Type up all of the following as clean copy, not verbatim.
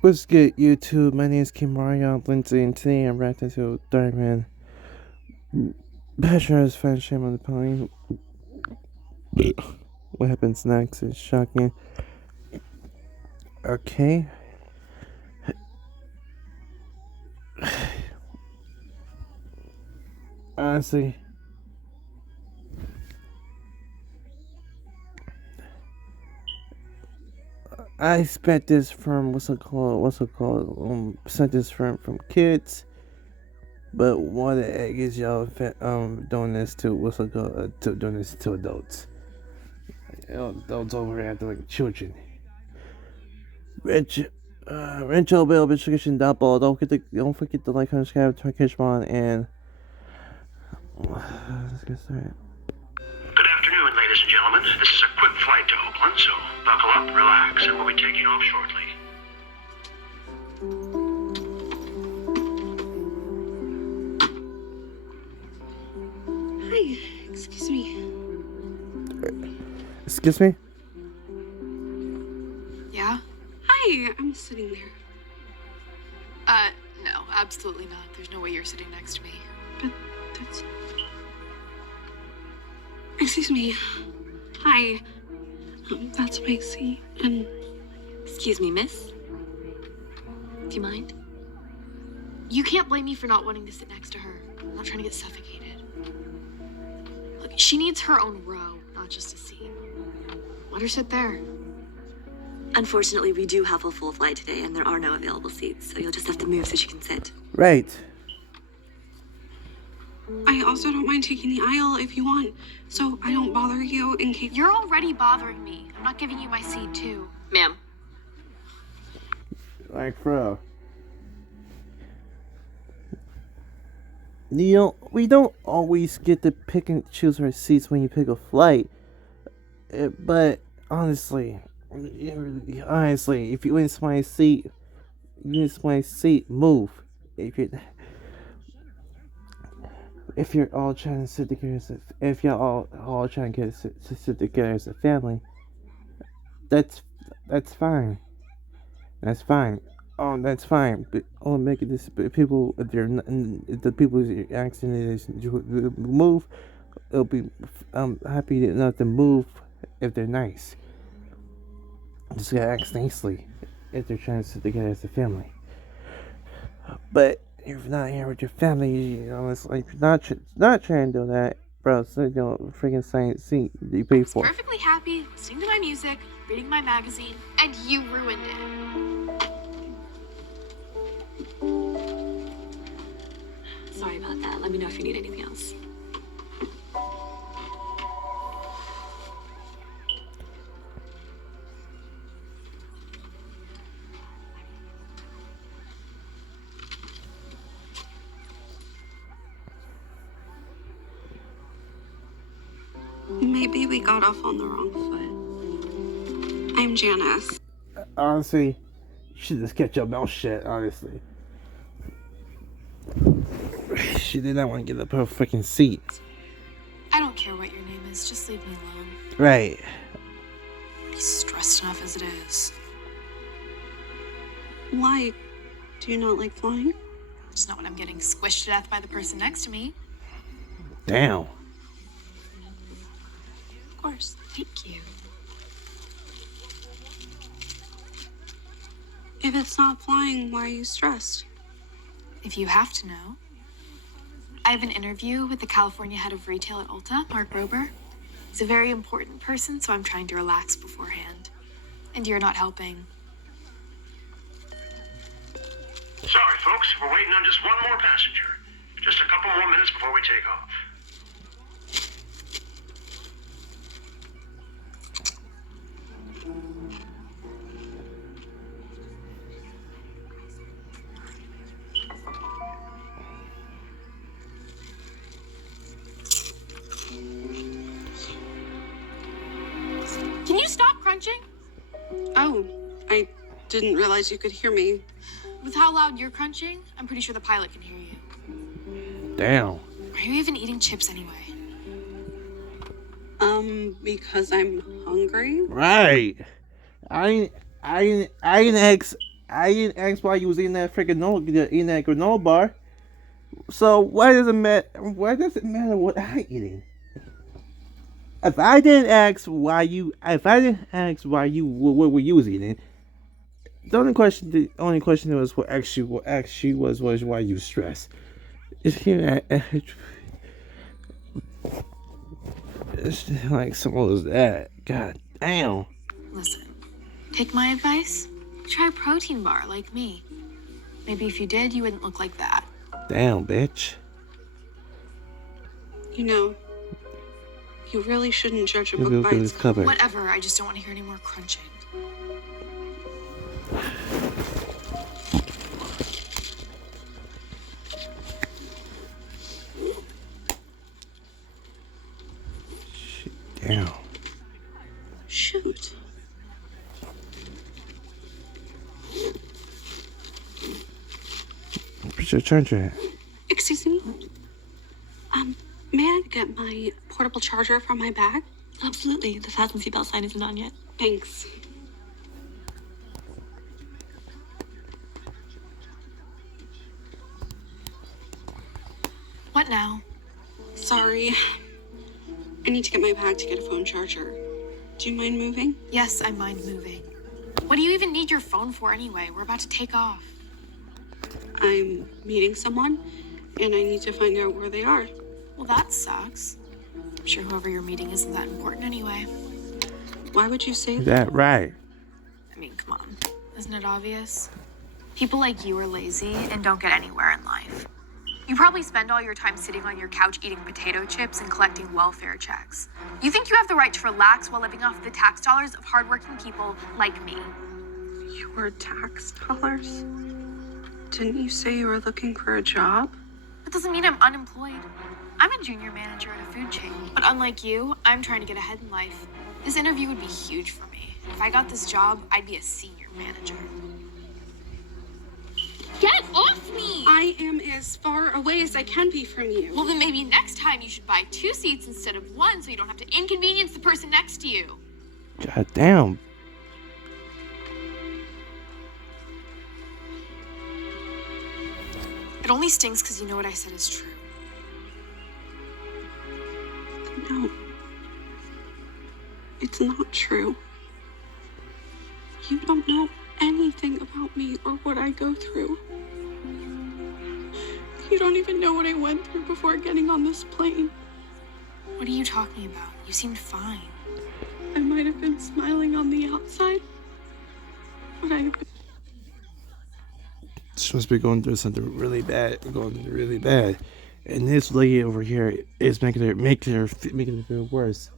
What's good, YouTube? My name is Kim Mario Lindsay, and today I'm reacting to Darkman. Passion's fan shame on the pony. What happens next is shocking. Okay. Honestly, I expect this from sent this from kids, but what the heck is y'all doing this to doing this to adults? Adults over here acting like children. Rich, Rancho Bill, Bitch Double. Don't forget to like, subscribe, turn on, and let's get started. Good afternoon, ladies and gentlemen. This is a quick flight to Oakland, so buckle up, relax, and we'll be taking off shortly. Hi, excuse me. Excuse me? Yeah? Hi, I'm sitting there. No, absolutely not. There's no way you're sitting next to me. But that's... Excuse me. Hi. That's my seat, and... Excuse me, miss? Do you mind? You can't blame me for not wanting to sit next to her. I'm not trying to get suffocated. Look, she needs her own row, not just a seat. Let her sit there. Unfortunately, we do have a full flight today, and there are no available seats, so you'll just have to move so she can sit. Right. I also don't mind taking the aisle if you want, so I don't bother you in case... You're already bothering me. I'm not giving you my seat, too. Ma'am. Like, bro. We don't always get to pick and choose our seats when you pick a flight. But honestly, if you miss my seat, move. If you're all trying to sit together, if you're all trying to sit together as a family, that's fine. That's fine. Oh, that's fine. But I'll make it this. But people, if they're not, the people who asking is to move, they'll be happy enough to move if they're nice. Just gotta act nicely if they're trying to sit together as a family. But if you're not here with your family, it's like you're not trying to do that, bro. So freaking science seat you pay for. I was perfectly happy, listening to my music, reading my magazine, and you ruined it. Sorry about that. Let me know if you need anything else. Maybe we got off on the wrong foot. I'm Janice. Honestly, you should just get your mouth shut, honestly. She did not want to get up her freaking seat. I don't care what your name is, just leave me alone. Right. I'm stressed enough as it is. Why? Do you not like flying? It's not when I'm getting squished to death by the person next to me. Damn. Of course. Thank you. If it's not flying, why are you stressed? If you have to know. I have an interview with the California head of retail at Ulta, Mark Rober. He's a very important person, so I'm trying to relax beforehand. And you're not helping. Sorry, folks, we're waiting on just one more passenger. Just a couple more minutes before we take off. Can you stop crunching? Oh, I didn't realize you could hear me. With how loud you're crunching, I'm pretty sure the pilot can hear you. Damn. Why are you even eating chips anyway? Because I'm hungry. Right. I didn't ask I didn't ask why you was eating that eating that granola bar. So why does it matter? Why does it matter what I eating? If I didn't ask why you, what were you was eating, the only question was what actually was why you stressed. It's it's like simple as that. God damn. Listen, take my advice. Try a protein bar like me. Maybe if you did, you wouldn't look like that. Damn, bitch. You know, you really shouldn't judge a Look book by at its this cover. Whatever, I just don't want to hear any more crunching. Shit, damn. Shoot. Where's your charger at? Excuse me? May I get my portable charger from my bag? Absolutely. The fasten seatbelt sign isn't on yet. Thanks. What now? Sorry. I need to get my bag to get a phone charger. Do you mind moving? Yes, I mind moving. What do you even need your phone for anyway? We're about to take off. I'm meeting someone, and I need to find out where they are. Well, that sucks. I'm sure whoever you're meeting isn't that important anyway. Why would you say Is that? that right? I mean, come on. Isn't it obvious? People like you are lazy and don't get anywhere in life. You probably spend all your time sitting on your couch eating potato chips and collecting welfare checks. You think you have the right to relax while living off the tax dollars of hardworking people like me. Your tax dollars? Didn't you say you were looking for a job? That doesn't mean I'm unemployed. I'm a junior manager at a food chain. But unlike you, I'm trying to get ahead in life. This interview would be huge for me. If I got this job, I'd be a senior manager. Get off me! I am as far away as I can be from you. Well, then maybe next time you should buy 2 seats instead of 1 so you don't have to inconvenience the person next to you. God damn. It only stings because you know what I said is true. No. It's not true. You don't know anything about me or what I go through. You don't even know what I went through before getting on this plane. What are you talking about? You seemed fine. I might have been smiling on the outside, but I She must be going through something really bad. And this lady over here is making it feel worse.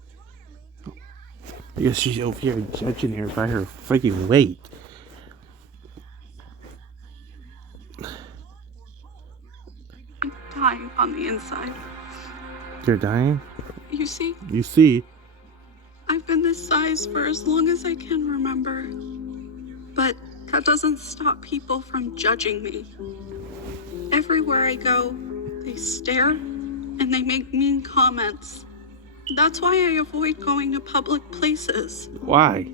Because she's over here judging her by her freaking weight. I'm dying on the inside. You're dying? You see, You see? I've been this size for as long as I can remember. But that doesn't stop people from judging me. Everywhere I go, they stare and they make mean comments. That's why I avoid going to public places. Why?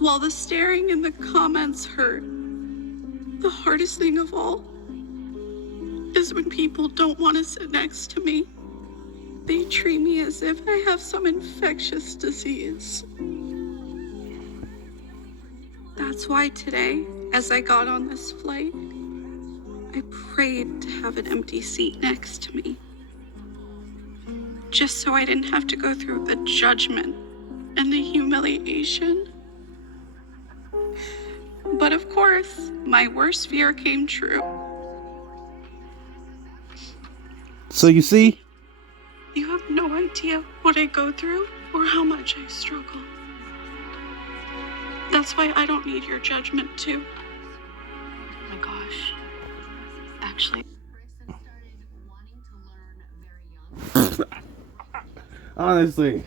While the staring and the comments hurt, the hardest thing of all is when people don't want to sit next to me. They treat me as if I have some infectious disease. That's why today, as I got on this flight, I prayed to have an empty seat next to me. Just so I didn't have to go through the judgment and the humiliation. But of course, my worst fear came true. So you see? You have no idea what I go through or how much I struggle. That's why I don't need your judgment, too. Oh my gosh. Actually, Honestly,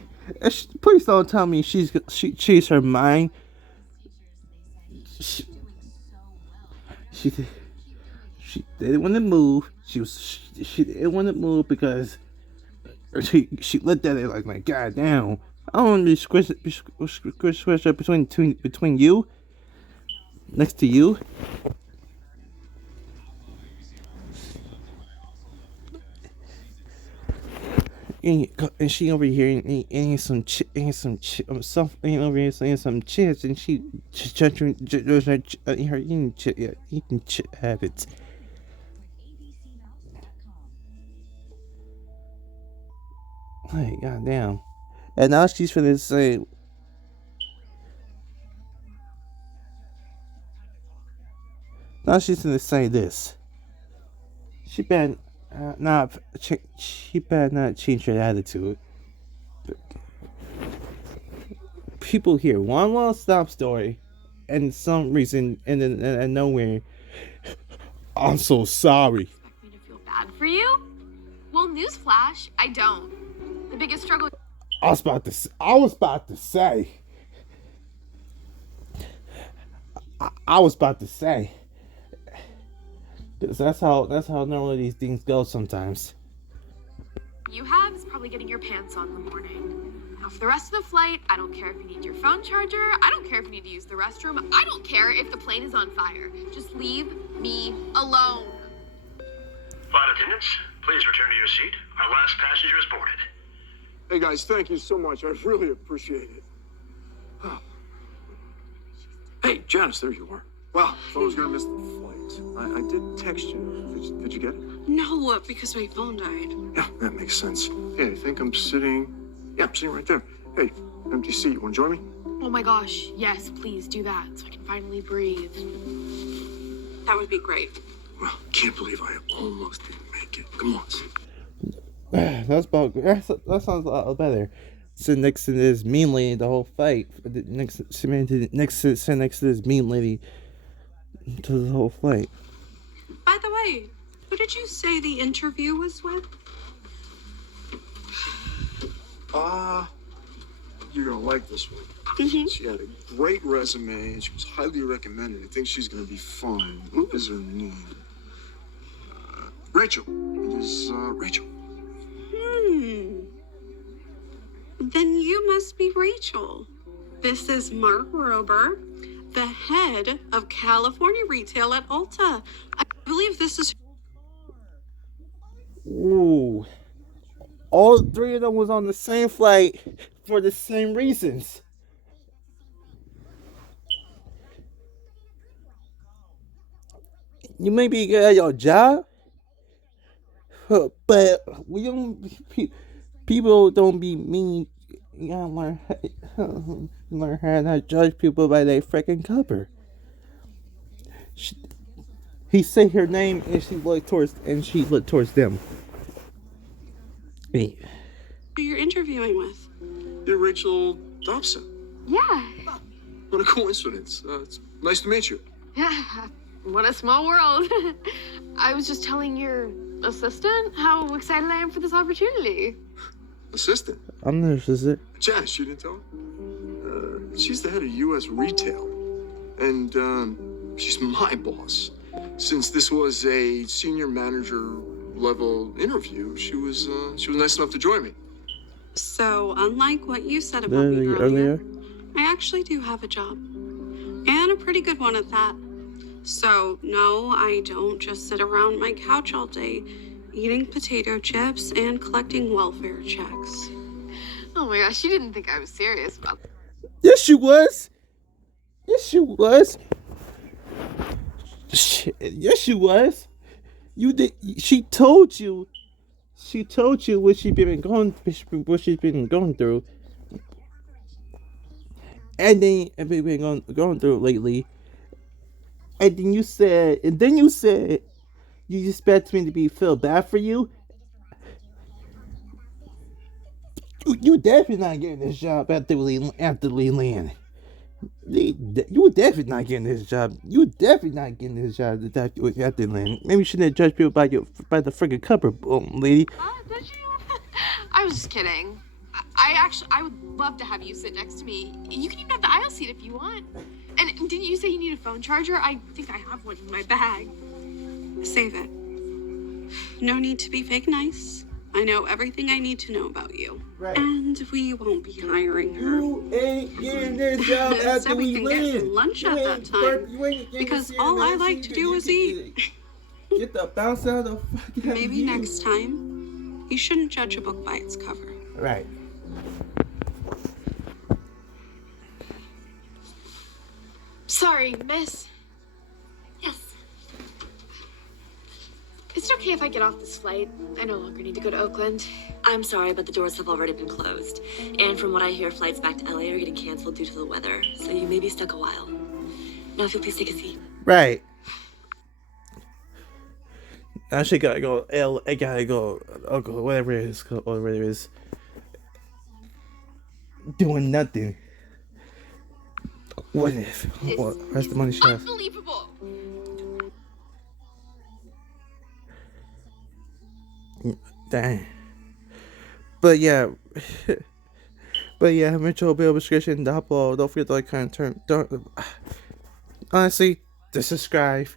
please don't tell me she's her mind. She didn't want to move. She didn't want to move because she looked at it like God damn. I don't want to be squished up between you. next to you. And she over here eating some over here eating some chips, and she judging her eating chip habits. Hey, goddamn! And now she's finna say. Now she's gonna say this. She better not. She better not change her attitude. People hear one little stop story, and some reason, and then and nowhere. I'm so sorry. Me to feel bad for you? Well, newsflash, I don't. The biggest struggle. I was about to say. I was about to say. That's how normally these things go sometimes. You have is probably getting your pants on in the morning. Now, for the rest of the flight, I don't care if you need your phone charger. I don't care if you need to use the restroom. I don't care if the plane is on fire. Just leave me alone. Flight attendants, please return to your seat. Our last passenger is boarded. Hey guys, thank you so much. I really appreciate it. Hey, Janice, there you are. Wow, I thought I was gonna miss the flight. I did text you. Did you get it? No, because my phone died. Yeah, that makes sense. Hey, I think I'm sitting. Yeah, I'm sitting right there. Hey, empty seat. You wanna join me? Oh my gosh, yes, please do that so I can finally breathe. That would be great. Well, can't believe I almost didn't make it. Come on. That sounds a lot better. Sit next to this mean lady the whole fight. Sit next to this mean lady to the whole flight. By the way, who did you say the interview was with? You're gonna like this one. Mm-hmm. She had a great resume and she was highly recommended. I think she's gonna be fun. What is her name? Rachel. It is Rachel. Then you must be Rachel. This is Mark Rober, the head of California retail at Ulta. I believe this is. Ooh. All three of them was on the same flight for the same reasons. You may be good at your job, but we don't. People don't be mean. You gotta learn how to judge people by their freaking cover. He said her name, and she looked towards them. Hey. Who you're interviewing with? You're Rachel Dobson. Yeah. What a coincidence. It's nice to meet you. Yeah. What a small world. I was just telling your assistant how excited I am for this opportunity. Assistant? I'm the assistant. Janice, you didn't tell her? She's the head of U.S. retail. And she's my boss. Since this was a senior manager level interview, she was nice enough to join me. So, unlike what you said about me earlier, I actually do have a job. And a pretty good one at that. So, no, I don't just sit around my couch all day eating potato chips and collecting welfare checks. Oh my gosh, she didn't think I was serious about that. Yes, she was. Yes, she was. Yes, she was. You did. She told you. She told you what she's been going through, and then been going through lately. And then you said, you expect me to feel bad for you. You definitely not getting this job after we land. You definitely not getting this job. You definitely not getting this job after land. Maybe you shouldn't judge people by the friggin' cover, lady. Did you? I was just kidding. I would love to have you sit next to me. You can even have the aisle seat if you want. And didn't you say you need a phone charger? I think I have one in my bag. Save it. No need to be fake nice. I know everything I need to know about you. Right. And we won't be hiring her. You ain't getting this job Instead, after we we can get win. lunch You at that ain't time. you ain't getting Because this all here, I man. like to do is eat. Get the bounce out of the fucking Maybe you. next time, you shouldn't judge a book by its cover. Right. Sorry, miss. Yes. Is it okay if I get off this flight? I no longer need to go to Oakland. I'm sorry, but the doors have already been closed. And from what I hear, flights back to LA are getting canceled due to the weather. So you may be stuck a while. Now, if you'll please take a seat. Right. I actually gotta go. I gotta go. I'll go. Whatever it is. Whatever it is. Doing nothing. What if? What? Where's the money, chef? Unbelievable. Dang. But yeah. But yeah, Mitchell Bill description, the upload. Don't forget to like, comment, turn. Don't. Honestly, to subscribe.